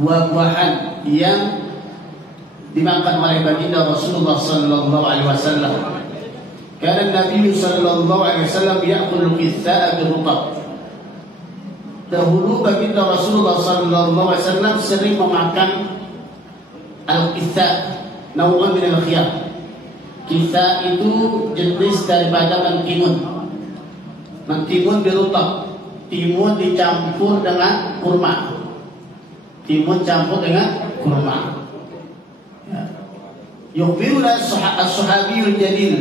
buah-buahan yang dimakan oleh baginda Rasulullah sallallahu alaihi wasallam. Karena Nabi sallallahu alaihi wasallam ya'kul qitha'a bil-rutab. Dahulu baginda Rasulullah sallallahu alaihi wasallam sering memakan al-qitha', naw'un min al-khiyar. Qitha itu jenis daripada mentimun. Mentimun dirutab, timun dicampur dengan kurma. Timun campur dengan kurma. Yukhbiruna as-sahabiyul jalil,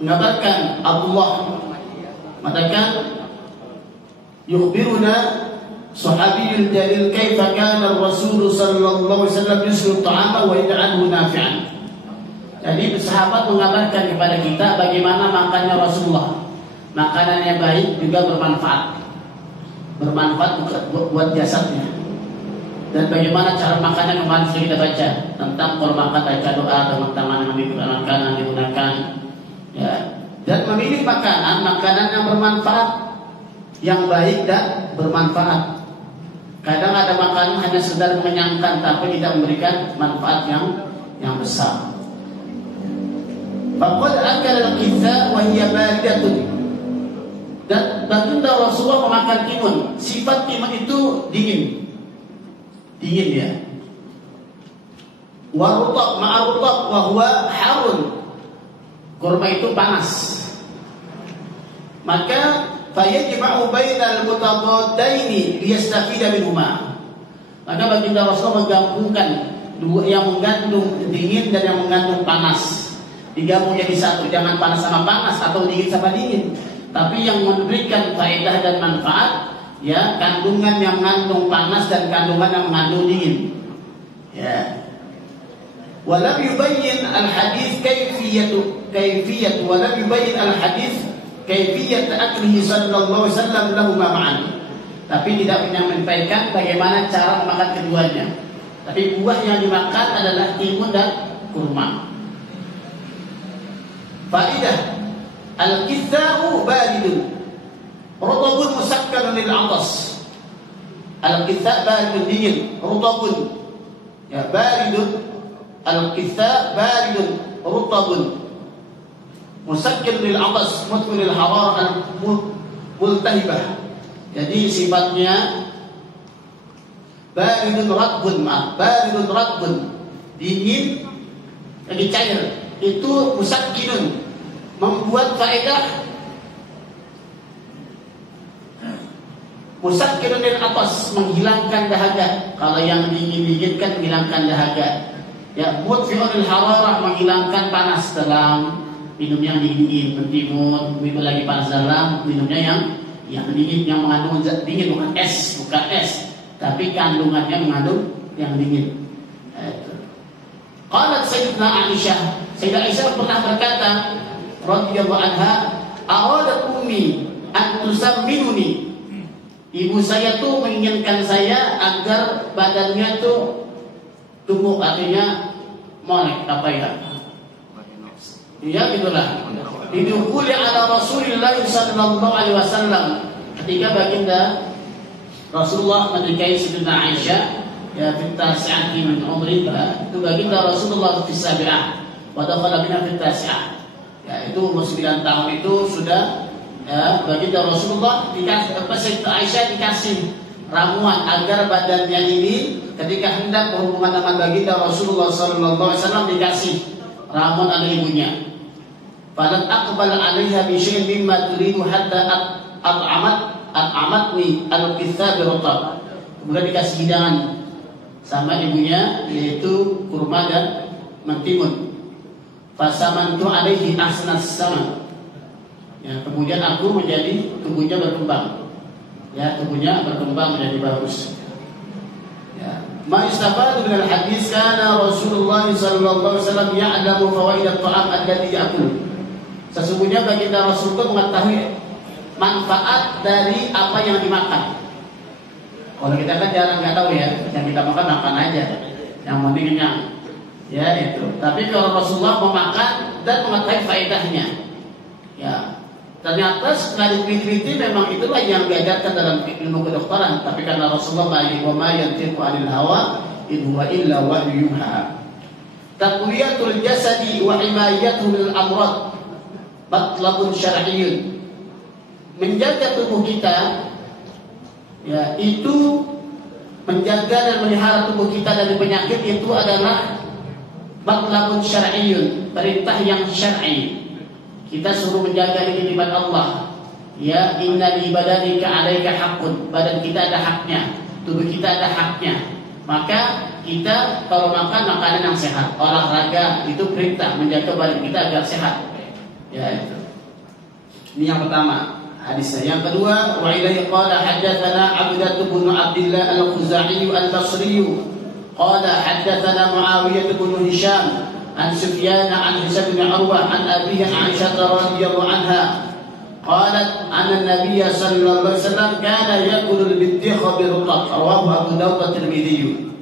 mengabarkan Abdullah mengatakan yukhbiruna sahabiyul jalil kaifa kana Rasul sallallahu alaihi wasallam yusru ta'ama wa yaj'aluhu nafi'an. Jadi sahabat mengabarkan kepada kita bagaimana makannya Rasulullah. Makanannya baik juga bermanfaat. Bermanfaat buat jasadnya. Dan bagaimana cara makannya kemarin sudah kita baca tentang kalau makan baca doa, teman-teman yang makanan digunakan, ya. Dan memilih makanan yang bermanfaat, yang baik dan bermanfaat. Kadang ada makanan hanya sekedar mengenyangkan tapi tidak memberikan manfaat yang besar. Faqad akala al-qitha wa hiya baridatun. Dan baginda Rasulullah memakan timun. Sifat timun itu dingin. Dingin ya. Wa rutab ma'a rutab wa huwa harun. Kurma itu panas. Maka fayajma'u bainal mutabaddaini liyastafida minhuma. Maka baginda Rasulullah menggabungkan dua yang mengandung dingin dan yang mengandung panas. Digabung jadi satu, jangan panas sama panas atau dingin sama dingin, tapi yang memberikan faedah dan manfaat, ya, kandungan yang mengandung panas dan kandungan yang mengandung dingin. Ya. Walam yubayyin al-hadis kaifiyat walam yubayyin al-hadis kaifiyat aklihi sallallahu alaihi wasallam lahuma ma'an. Tapi tidak menyampaikan bagaimana cara memakan keduanya. Tapi buah yang dimakan adalah timun dan kurma. Faidah al-qitha'u baridun rutabun musakkarun lil 'atas. Al-qitha' baridun dingin, rutabun ya baridun, al-qitha' baridun rutabun musakkir lil 'atas mutqin lil hararah multahibah. Jadi sifatnya baridun radbun dingin lagi cair. Itu musakkinun, membuat faedah. Musakkinun lil atas, menghilangkan dahaga. Kalau yang dingin-dingin kan menghilangkan dahaga. Ya, mutfi'un lil hararah, menghilangkan panas dalam minum yang dingin, mentimun, itu lagi panas dalam minumnya yang dingin, yang mengandung dingin, bukan es, tapi kandungannya mengandung yang dingin. Qalat Sayyidatuna Aisyah pernah berkata radhiyallahu anha, aradat ummi an tusamminuni. Ibu saya tuh menginginkan saya agar badannya tuh tumbuh, artinya molek, apa ya? Ya gitulah. Didukhuli ala Rasulillah sallallahu alaihi wasallam. Ketika baginda Rasulullah menikahi Sayyidatuna Aisyah, ya fitasi'ati min umriha, itu baginda Rasulullah fi sabi'ah wa dakhala bina fitasi'ah. Ya itu umur 9 tahun itu sudah, ya, baginda Rasulullah dikasih, Sayyidatuna Aisyah dikasih ramuan agar badannya ini ketika hendak berhubungan dengan baginda Rasulullah sallallahu alaihi wasallam dikasih ramuan oleh ibunya. Falat aqbal 'alaiha bi syai'in mimma turidu hatta at'amatni al-qitha bi rutab. Kemudian dikasih hidangan sama ibunya, yaitu kurma dan mentimun. Fasamantu alaihi ahsanas sama. Ya, kemudian aku menjadi tubuhnya berkembang. Ya, tubuhnya berkembang menjadi bagus. Ya. Ma istafadu min al-hadis kana Rasulullah sallallahu alaihi wasallam ya'lamu fawaid at-ta'am allati ya'kul. Sesungguhnya baginda Rasulullah mengetahui manfaat dari apa yang dimakan. Kalau kita kan jarang nggak tahu ya, yang kita makan aja, yang penting kenyang, ya itu. Tapi kalau Rasulullah memakan dan mengetahui faedahnya, ya Ternyata setelah diteliti memang itulah yang diajarkan dalam ilmu kedokteran. Tapi karena Rasulullah wa ma yantiqu 'anil hawa in huwa illa wahyu yuha. Taqwiyatul jasadi wa himayatuhu lil amrad matlabun syar'iyyun. Menjaga tubuh kita ya itu menjaga dan melihara tubuh kita dari penyakit itu adalah matlabun syar'iyyun, perintah yang syar'i. Kita suruh menjaga ini ibadat Allah. Ya, inna li badanika 'alaika haqqun. Badan kita ada haknya, tubuh kita ada haknya. Maka kita kalau makan makanan yang sehat, olahraga itu perintah menjaga badan kita agar sehat. Ya itu. Ini yang pertama hadisnya. Yang kedua, wa ilaihi qala haddatsana Abdah bin Abdullah al-Khuzai al-Basri. Qala haddatsana Muawiyah bin Hisham an Sufyan an Hisab bin Urwah an abihi Aisyah radhiyallahu anha. Qalat anna an-nabiy sallallahu alaihi wasallam kana yakulu al-bidikh bi-rutab. Rawahu Abu Dawud at-Tirmidzi.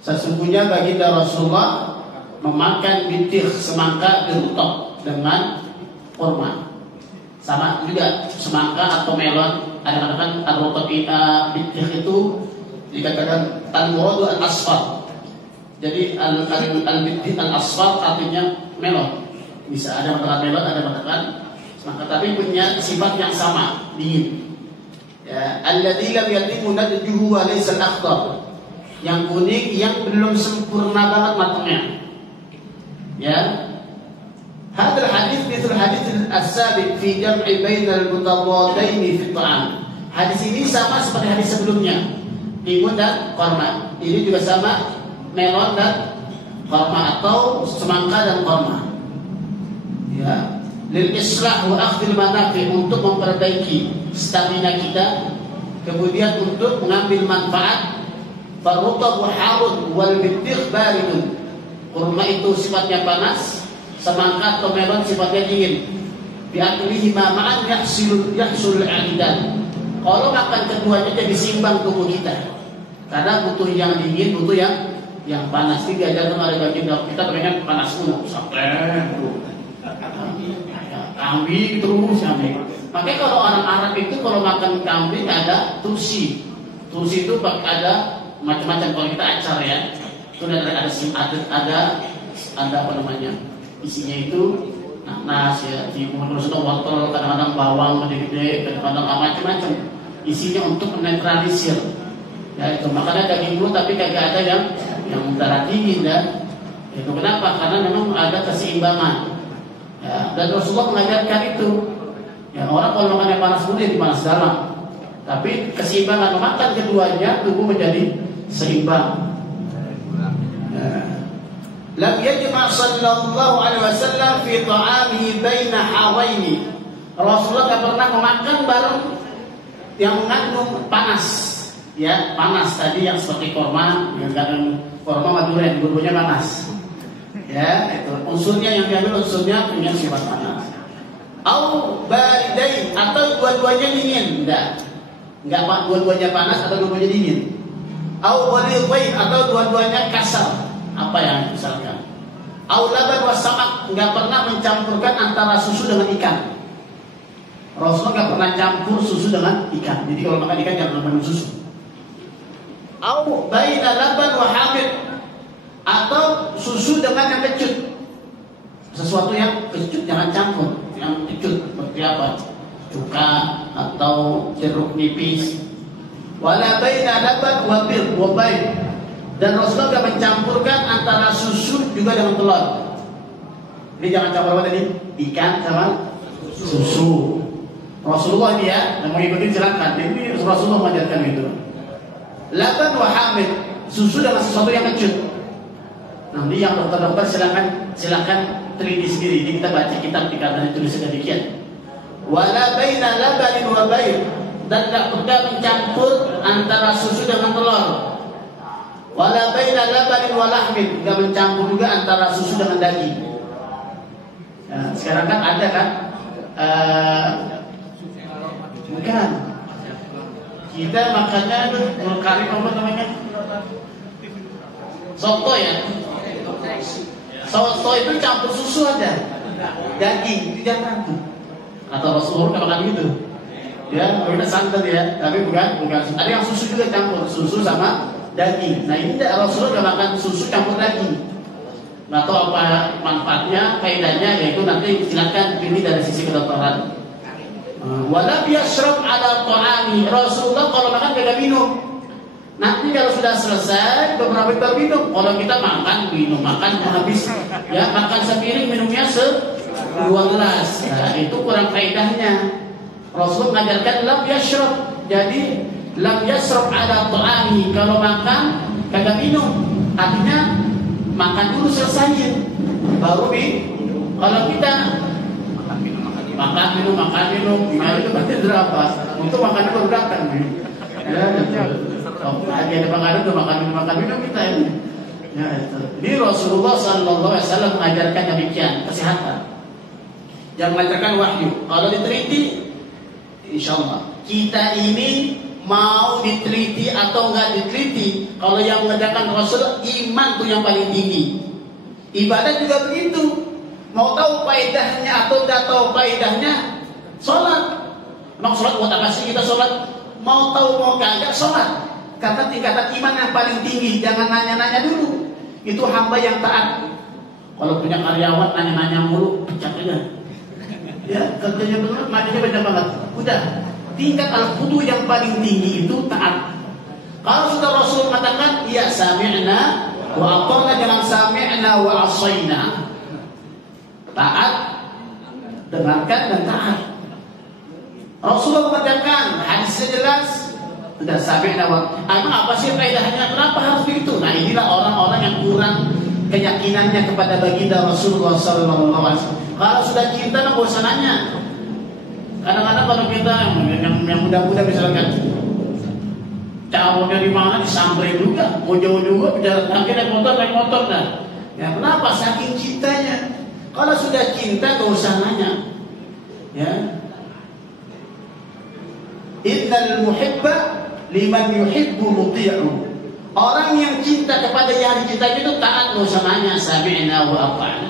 Sesungguhnya baginda Rasulullah memakan bidikh semangka bi-rutab dengan kurma. Sama juga semangka atau melon, ada katakan al-rutab bidikh itu dikatakan al-muradu al-asfar. Jadi al-bidikh al-asfar artinya melon. Bisa ada katakan melon, ada katakan semangka, tapi punya sifat yang sama, dingin. Ya, alladzi lam yatimu nadjuhu wa laysa al-akhdar. Yang kuning yang belum sempurna banget matangnya. Ya. Hadal hadis mithul hadis as-sabiq fi jam'i bainal mutadadain fi ta'am. Hadis ini sama seperti hadis sebelumnya. Timun dan korma. Ini juga sama, melon dan korma atau semangka dan korma. Ya, lil islah wa akhdhil manafi, untuk memperbaiki stamina kita, kemudian untuk mengambil manfaat. Farutabu harun wal bidikh baridun. Kurma itu sifatnya panas, semangka atau melon sifatnya dingin. Biaklihi ma'an yahsul al-i'tidal. Kalau makan keduanya jadi seimbang tubuh kita. Karena butuh yang dingin, butuh yang panas. Tidak diajarkan oleh baginda kita pengen panas dulu, sampai kambing terus kambing. Makanya kalau orang Arab itu kalau makan kambing ada tursi. Tursi itu ada macam-macam. Kalau kita acar ya, itu ada apa namanya? Isinya itu nanas ya, timun, terus ada wortel, kadang-kadang bawang gede-gede, kadang-kadang macam-macam. Isinya untuk menetralisir. Ya itu makanya daging dulu tapi kagak ada yang darah dingin ya. Itu kenapa? Karena memang ada keseimbangan. Ya, dan Rasulullah mengajarkan itu. Ya, orang kalau makannya panas dulu jadi panas dalam. Tapi keseimbangan memakan keduanya tubuh menjadi seimbang. Lam yajma' sallallahu alaihi wasallam fi ta'amihi baina hawaini. Rasulullah tak pernah memakan barang yang mengandung panas. Ya, panas tadi yang seperti korma, yang kadang korma maduren, dua-duanya panas. Ya, itu unsurnya yang diambil unsurnya punya sifat panas. Au baridain, atau dua-duanya dingin. Enggak dua-duanya panas atau dua-duanya dingin. Au walidhain, atau dua-duanya kasar. Apa yang misalkan? Au laban wasamak, enggak pernah mencampurkan antara susu dengan ikan. Rasulullah enggak pernah campur susu dengan ikan. Jadi kalau makan ikan jangan minum susu. Au baina laban wa hamid, atau susu dengan yang kecut. Sesuatu yang kecut jangan campur. Yang kecut seperti apa? Cuka atau jeruk nipis. Wala baina laban wa bir wa bain. Dan Rasulullah tidak mencampurkan antara susu juga dengan telur. Ini jangan campur apa tadi? Ikan sama susu. Rasulullah ini ya, yang mau ikutin silakan. Ini Rasulullah mengajarkan itu. Laban wa hamid, susu dengan sesuatu yang kecut. Nanti yang dokter-dokter silakan teliti sendiri. Ini kita baca kitab dikatakan tulisnya demikian. Wala baina labanin wa bain, dan tidak pernah mencampur antara susu dengan telur. Wala baina labanin wa lahmin, tidak mencampur juga antara susu dengan daging. Nah, sekarang kan ada kan? Bukan. Kita makannya kari apa namanya? Soto ya. Soto itu campur susu aja. Daging itu jangan. Kata Rasulullah telur nggak makan gitu. Ya, kita santan ya, tapi bukan. Ada yang susu juga campur, susu sama daging. Nah ini Rasulullah nggak makan susu campur daging. Nggak tahu apa manfaatnya, faedahnya, yaitu nanti silakan pilih dari sisi kedokteran. Wala yashrab ala ta'ami. Rasulullah kalau makan gak minum. Nanti kalau sudah selesai beberapa baru minum. Kalau kita makan habis. Ya, makan sepiring minumnya dua gelas. Nah, itu kurang faedahnya. Rasul mengajarkan lam yashrab. Jadi lam yashrab ala ta'ami. Kalau makan kagak minum. Artinya makan dulu selesaiin baru kalau kita makan minum gimana itu berarti berapa untuk makan berberakan ya lagi ada makan minum kita ini ya itu. Ini Rasulullah Sallallahu Alaihi Wasallam mengajarkan demikian kesehatan yang mengajarkan wahyu. Kalau diteliti insya Allah kita ini mau diteliti atau enggak diteliti, kalau yang mengerjakan Rasul iman tuh yang paling tinggi. Ibadah juga begitu. Mau tahu faedahnya atau tidak tahu faedahnya, sholat. Emang sholat buat apa sih kita sholat? Mau tahu mau kagak sholat. Karena tingkatan iman yang paling tinggi. Jangan nanya-nanya dulu. Itu hamba yang taat. Kalau punya karyawan nanya-nanya mulu, pecat aja. Ya, kerjanya benar, majunya banyak banget. Udah. Tingkat al-qudu yang paling tinggi itu taat. Kalau sudah Rasul mengatakan ya sami'na wa ata'na, jangan sami'na wa asayna. Taat, dengarkan dan taat. Rasulullah mengatakan hadisnya jelas, sudah sami'na wa. Emang apa sih faedahnya? Kenapa harus begitu? Nah, inilah orang-orang yang kurang keyakinannya kepada baginda Rasulullah sallallahu alaihi wasallam. Kalau sudah cinta enggak usah nanya. Kadang-kadang kalau kita yang muda-muda misalkan jauh dari mana disamperin juga, mau jauh juga berjalan kaki naik motor dah. Ya kenapa? Saking cintanya. Kalau sudah cinta gak usah nanya. Ya. Innal muhibba liman yuhibbu muti'u. Orang yang cinta kepada yang dicintai itu taat, gak usah nanya sami'na wa ata'na.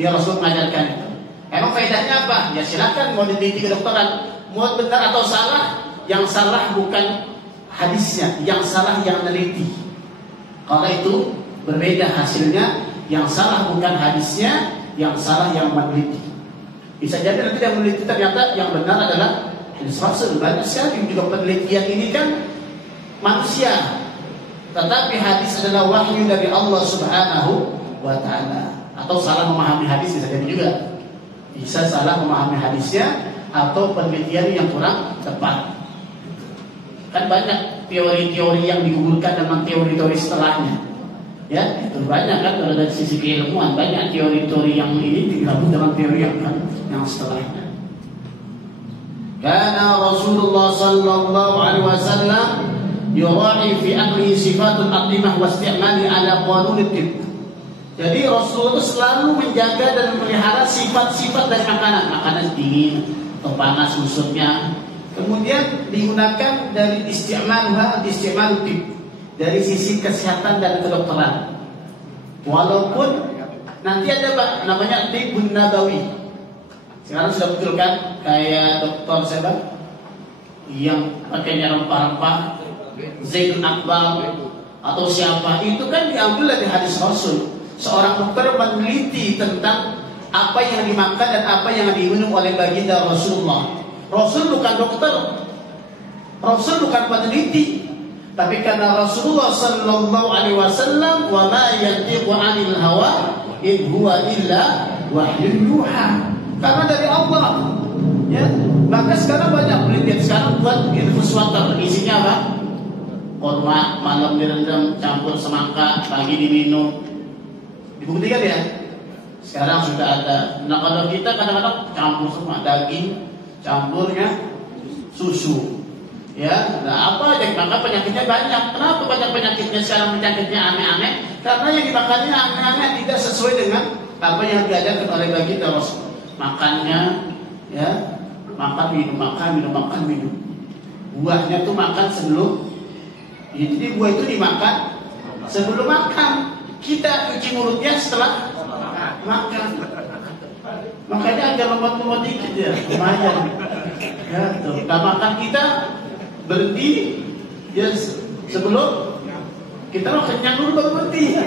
Dia Rasul mengajarkan itu. Emang faedahnya apa? Ya silakan mau diteliti kedokteran, mau benar atau salah. Yang salah bukan hadisnya, yang salah yang meneliti. Kalau itu berbeda hasilnya. Yang salah bukan hadisnya, yang salah yang meneliti. Bisa jadi nanti yang meneliti ternyata yang benar adalah hadis Rasul. Banyak sekali juga penelitian ini kan manusia, tetapi hadis adalah wahyu dari Allah Subhanahu wa Ta'ala. Atau salah memahami hadis bisa jadi juga. Bisa salah memahami hadisnya atau penelitian yang kurang tepat. Kan banyak teori-teori yang digugurkan dengan teori-teori setelahnya. Ya, itu banyak kan kalau dari sisi keilmuan banyak teori-teori yang ini digabung dengan teori yang setelahnya. Karena Rasulullah sallallahu alaihi wasallam yura'i fi akli sifatul aqimah wa isti'mali ala qanun at-tibb. Jadi Rasulullah itu selalu menjaga dan memelihara sifat-sifat dari makanan dingin atau panas maksudnya. Kemudian digunakan dari isti'mal tib, dari sisi kesehatan dan kedokteran. Walaupun nanti ada Pak namanya tibbun nabawi. Sekarang sudah betul kan kayak dokter siapa yang pakainya rempah-rempah, Zaidun Akbar atau siapa, itu kan diambil dari hadis Rasul. Seorang dokter meneliti tentang apa yang dimakan dan apa yang diminum oleh baginda Rasulullah. Rasul bukan dokter, Rasul bukan peneliti, tapi karena Rasulullah sallallahu alaihi wasallam wa ma yantiqu 'anil hawa in huwa illa wahyun yuha. Karena dari Allah. Ya, maka sekarang banyak penelitian sekarang buat infus water, isinya apa? Korma malam direndam campur semangka, pagi diminum. Dibuktikan ya. Sekarang sudah ada. Nah kalau kita kadang-kadang campur semua daging, campurnya susu. Ya, nah apa aja maka penyakitnya banyak. Kenapa banyak penyakitnya sekarang, penyakitnya aneh-aneh? Karena yang dimakannya aneh-aneh, tidak sesuai dengan apa yang diajarkan oleh baginda Rasul. Makannya ya, makan minum. Buahnya tuh makan sebelum. Jadi buah itu dimakan sebelum makan. Kita cuci mulutnya setelah makan. Makanya agak lemot-lemot dikit ya, lumayan. Ya, tuh. Nah, makan kita berhenti ya sebelum kita mau kenyang dulu baru berhenti.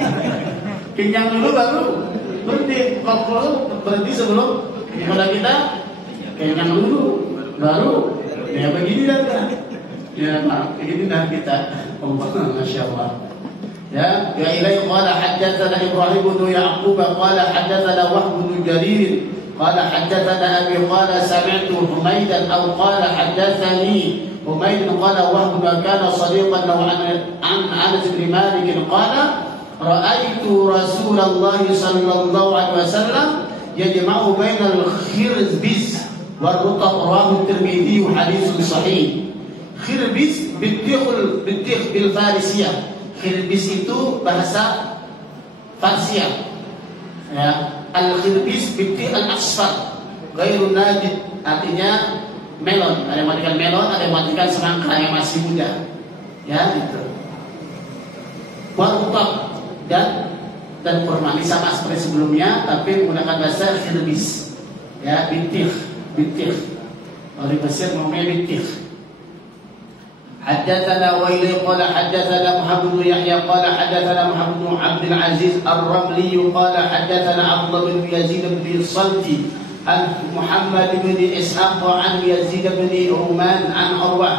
Kenyang dulu baru berhenti. Kalau berhenti sebelum pada kita kenyang dulu baru ya begini dah. Ya maaf, begini dah kita. Masya Allah. Ya, ilaihi qala haddatsana Ibrahim bin Ya'qub qala haddatsana Wahb bin Jarir qala haddatsana Abi qala sami'tu Humaydan aw qala haddatsani Humayd qala Wahb kana sadiqan lahu an Anas bin Malik qala ra'aitu Rasulullah sallallahu alaihi wasallam yajma'u bainal khirbis wal rutab rawahu Tirmidzi haditsun sahih. Khirbis bitikh bil Farisiyah. Khirbis itu bahasa Farsia. Ya, al-khirbis bitikh al-asfar ghairu najid, artinya melon. Ada yang matikan melon, ada yang matikan semangka yang masih muda. Ya, gitu. Warutab dan kurma ini sama seperti sebelumnya, tapi menggunakan bahasa khirbis. Ya, bitikh. Oleh Mesir namanya bitikh. حدثنا ويلي قال حدثنا محمد بن يحيى قال حدثنا محمد بن عبد العزيز الرملي قال حدثنا عبد الله بن يزيد بن الصلت عن محمد بن إسحاق عن يزيد بن رومان عن عروة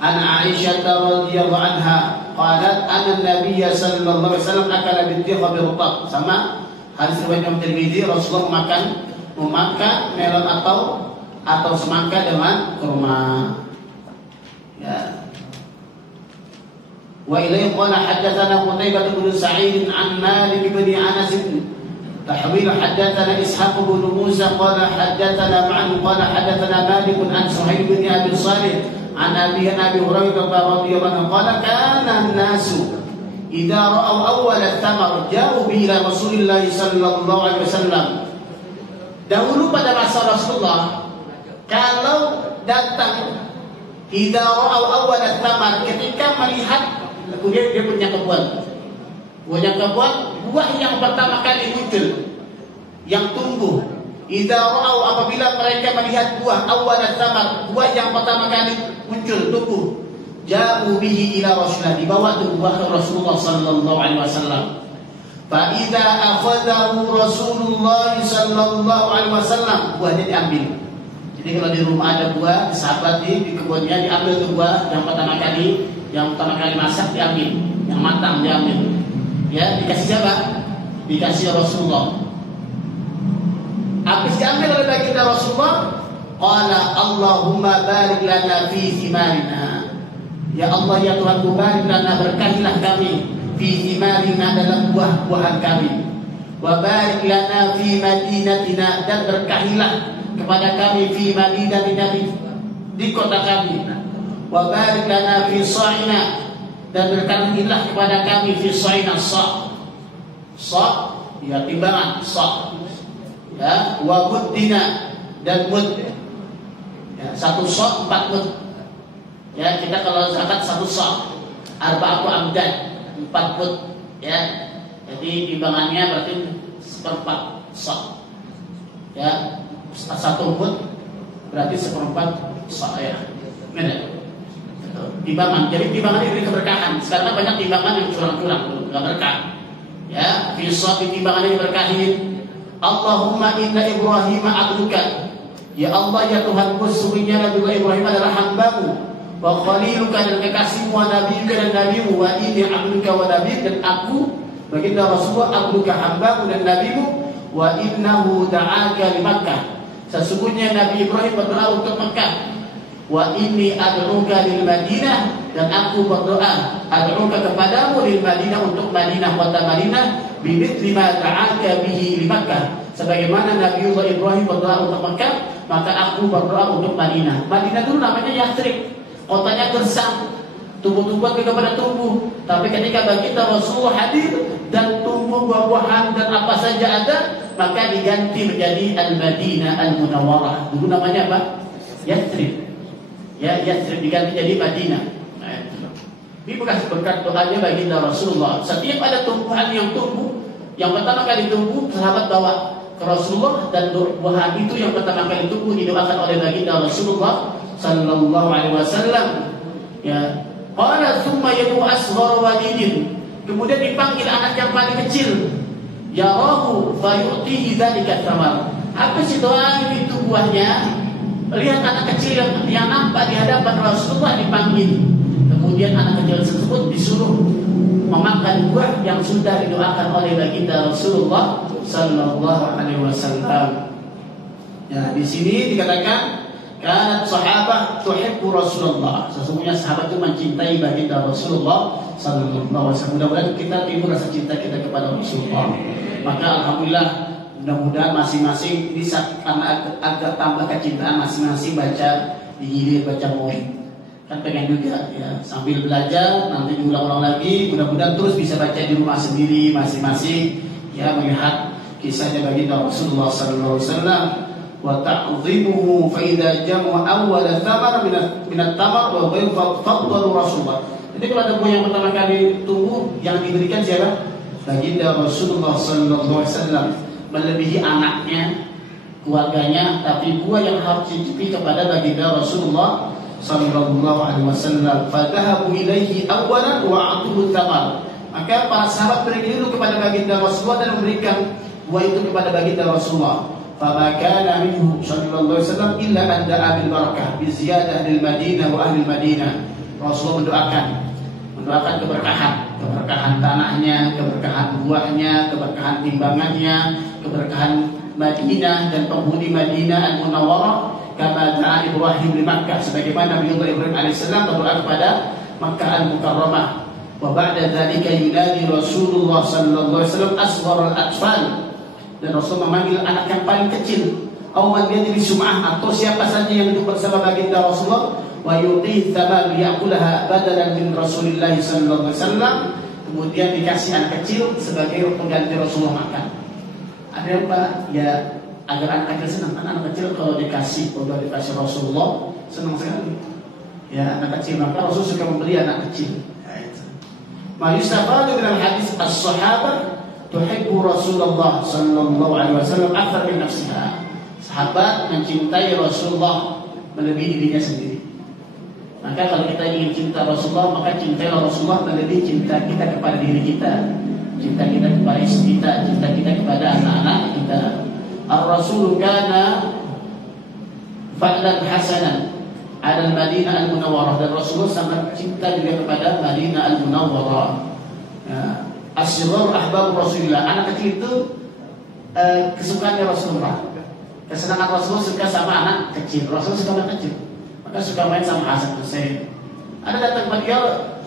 عن عائشة رضي الله عنها قالت أن النبي صلى الله عليه وسلم أكل بالتيخ برطب. Sama hadis riwayat Imam Tirmidzi, Rasulullah memakan melon atau semangka dengan kurma. Ya. وإليه قال حدثنا قتيبة بن سعيد عن مالك بن أنس تحويل حدثنا إسحاق بن موسى قال حدثنا معن قال حدثنا مالك عن سهيل بن أبي صالح عن أبي هريرة رضي الله عنه قال كان الناس إذا رأوا أول الثمر جاءوا به إلى رسول الله صلى الله عليه وسلم. Dahulu pada masa Rasulullah, kalau datang idza ra'au awwal al-thamar, ketika melihat kemudian dia punya kebun, buah yang pertama kali muncul, yang tumbuh. Idza ra'au, apabila mereka melihat buah awwal al-thamar, buah yang pertama kali muncul tumbuh, ja'u bihi ila Rasulullah, dibawa tuh buah ke Rasulullah sallallahu alaihi wasallam. Fa idza akhadahu Rasulullah sallallahu alaihi wasallam, buahnya diambil. Jadi kalau di rumah ada buah, sahabat di kebunnya diambil tuh buah yang pertama kali masak diambil, yang matang diambil. Ya, dikasih siapa? Dikasih Rasulullah. Habis diambil oleh baginda Rasulullah, qala Allahumma barik lana fi thimarina. Ya Allah, ya Tuhanku, barik lana, berkahilah kami fi thimarina, dalam buah-buahan kami. Wa barik lana fi madinatina, dan berkahilah kepada kami fi madinatina, di kota kami. Wa barik lana fi sa'ina, dan berkahilah kepada kami fi sa'ina, sa ya timbangan, sa ya, wa muddina, dan mud ya, satu sa 4 mud ya. Kita kalau zakat satu sa arba'atu amdan, 4 mud ya. Jadi timbangannya berarti 1/4 sa ya. 1 mud berarti 1/4 sa ya. Benar. Timbangan. Jadi timbangan ini keberkahan. Sekarang banyak timbangan yang curang-curang, enggak berkah. Ya, fi sa'i timbangan ini berkahin. Allahumma inna Ibrahim abduka. Ya Allah, ya Tuhanku, sesungguhnya Nabi Ibrahim adalah hambamu, wa khaliluka, dan kekasihmu, wa nabiyuka, dan nabimu, wa inni abduka wa nabiyuk, dan aku baginda Rasulullah abduka, hambamu dan nabimu, wa innahu da'aka li Makkah. Sesungguhnya Nabi Ibrahim berdoa untuk Makkah. Wa inni ad'uka lil Madinah, dan aku berdoa ad'uka kepadamu lil Madinah, untuk Madinah, kota Madinah, bimithli ma da'aka bihi li Makkah, sebagaimana Nabiullah Ibrahim berdoa untuk Makkah, maka aku berdoa untuk Madinah. Madinah dulu namanya Yathrib, kotanya gersang, tumbuh-tumbuhan kepada tumbuh. Tapi ketika baginda Rasulullah hadir dan tumbuh buah-buahan dan apa saja ada, maka diganti menjadi Al-Madinah Al-Munawwarah. Dulu namanya apa? Yathrib. Ya, Yathrib diganti jadi Madinah. Nah, ini bekas berkat doanya baginda Rasulullah. Setiap ada tumbuhan yang tumbuh, yang pertama kali tumbuh, sahabat bawa ke Rasulullah, dan buah itu yang pertama kali tumbuh didoakan oleh baginda Rasulullah sallallahu alaihi wasallam. Ya, qala tsumma yadu asghar walidin, kemudian dipanggil anak yang paling kecil, yarahu fayu'tihi dzalika tsamar. Apa sih doa itu buahnya? Lihat anak kecil yang nampak di hadapan Rasulullah dipanggil, kemudian anak kecil tersebut disuruh memakan buah yang sudah didoakan oleh baginda Rasulullah sallallahu alaihi wasallam. Ya, di sini dikatakan kanat sahabah tuhibbu Rasulullah. Sesungguhnya sahabat itu mencintai baginda Rasulullah sallallahu alaihi wasallam. Mudah-mudahan kita timbul rasa cinta kita kepada Rasulullah. Maka alhamdulillah, mudah-mudahan masing-masing bisa, karena agak tambah kecintaan masing-masing baca digilir, baca maulid. Kan pengen juga ya, sambil belajar nanti diulang-ulang lagi, mudah-mudahan terus bisa baca di rumah sendiri masing-masing ya, melihat kisahnya baginda Rasulullah sallallahu alaihi wasallam. Wa ta'dhimuhu fa idza jamu awwal thamar min at-tamar wa ghayr fadlu Rasulullah. Jadi kalau ada buah yang pertama kali tumbuh, yang diberikan siapa? Baginda Rasulullah sallallahu alaihi wasallam, melebihi anaknya, keluarganya, tapi buah yang harus dicicipi kepada baginda Rasulullah sallallahu alaihi wasallam. Fadhahabu ilaihi awwalan wa a'tuhu thamar. Maka para sahabat pergi dulu kepada baginda Rasulullah dan memberikan buah itu kepada baginda Rasulullah. Fama kana minhu sallallahu alaihi wasallam illa an da'a bil barakah bi ziyadah lil Madinah wa ahli Madinah. Rasulullah mendoakan keberkahan tanahnya, keberkahan buahnya, keberkahan timbangannya, keberkahan Madinah dan penghuni Madinah Al-Munawwarah, kama da'a Ibrahim di Makkah, sebagaimana Nabi Ibrahim alaihissalam berdoa kepada Makkah Al-Mukarramah. Wa ba'da dzalika yunadi Rasulullah sallallahu alaihi wasallam asghar al-atfal, dan Rasul memanggil anak yang paling kecil, auman dia di Sum'ah, atau siapa saja yang duduk bersama baginda Rasulullah, wa yu'tihi thamar ya'kulaha badalan min Rasulillah sallallahu alaihi wasallam, kemudian dikasih anak kecil sebagai pengganti Rasulullah makan. Ada apa? Ya, agar anak kecil senang. Anak kecil kalau dikasih Rasulullah senang sekali. Ya, anak kecil, maka Rasul suka membeli anak kecil. Ma yustafadu min hadis as-sahabah tuhibbu Rasulullah sallallahu alaihi wasallam akthar min nafsiha. Sahabat mencintai Rasulullah melebihi dirinya sendiri. Maka kalau kita ingin cinta Rasulullah, maka cintailah Rasulullah melebihi cinta kita kepada diri kita, cinta kita kepada istri kita, cinta kita kepada anak-anak kita. Ar-Rasul kana fa'lan hasanan ala Madinah Al-Munawwarah, dan Rasulullah sangat cinta juga kepada Madinah Al-Munawwarah. Ya. Asyrul ahbab Rasulullah, anak kecil itu kesukaannya Rasulullah. Kesenangan Rasulullah suka sama anak kecil. Rasulullah suka anak kecil, maka suka main sama Hasan Hussein. Ada datang kepada dia,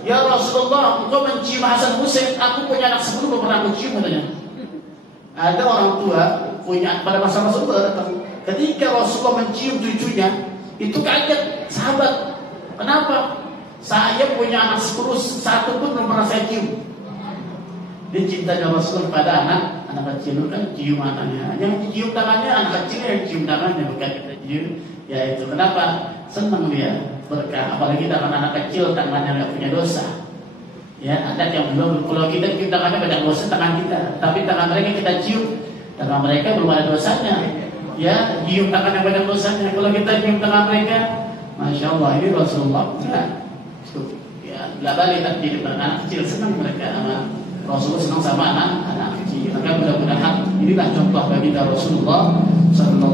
ya Rasulullah, engkau mencium Hasan Hussein, aku punya anak 10 belum pernah aku cium katanya. Ada orang tua punya, pada masa Rasulullah datang, ketika Rasulullah mencium cucunya, itu kaget sahabat. Kenapa? Saya punya anak 10, satu pun belum pernah saya cium. Dia cintanya Rasul pada anak kecil, kan cium anaknya. Yang cium tangannya anak kecil, yang cium tangannya bukan kita cium. Ya itu kenapa? Senang dia berkah. Apalagi tangan anak kecil, tangannya nggak punya dosa. Ya, ada yang belum. Kalau kita cium tangannya banyak dosa tangan kita, tapi tangan mereka kita cium, tangan mereka belum ada dosanya. Ya, cium tangan yang banyak dosanya. Kalau kita cium tangan mereka, masya Allah, ini Rasulullah. Ya, nggak balik tapi jadi anak kecil, senang mereka sama Rasulullah, senang sama anak kecil. Maka mudah-mudahan inilah contoh baginda Rasulullah sallallahu